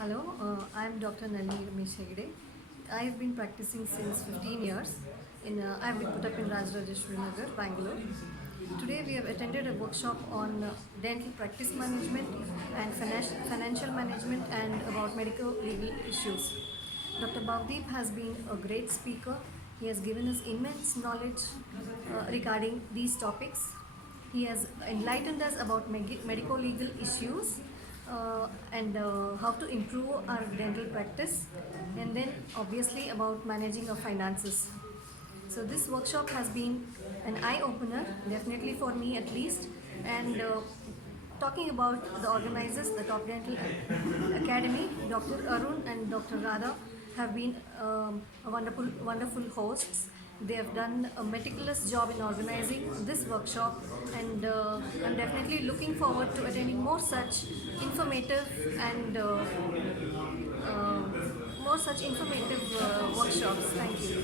Hello, I am Dr. Nalini Hegde. I have been practicing since 15 years. I have been put up in Rajrajeshwari Nagar, Bangalore. Today we have attended a workshop on dental practice management and financial management and about medical legal issues. Dr. Bhavdeep has been a great speaker. He has given us immense knowledge regarding these topics. He has enlightened us about medical legal issues and how to improve our dental practice, and then obviously about managing our finances. So this workshop has been an eye-opener, definitely for me at least, and talking about the organizers, the Top Dental Academy, Dr. Arun and Dr. Radha have been a wonderful hosts. They have done a meticulous job in organizing this workshop, and I'm definitely looking forward to attending more such informative and workshops. Thank you.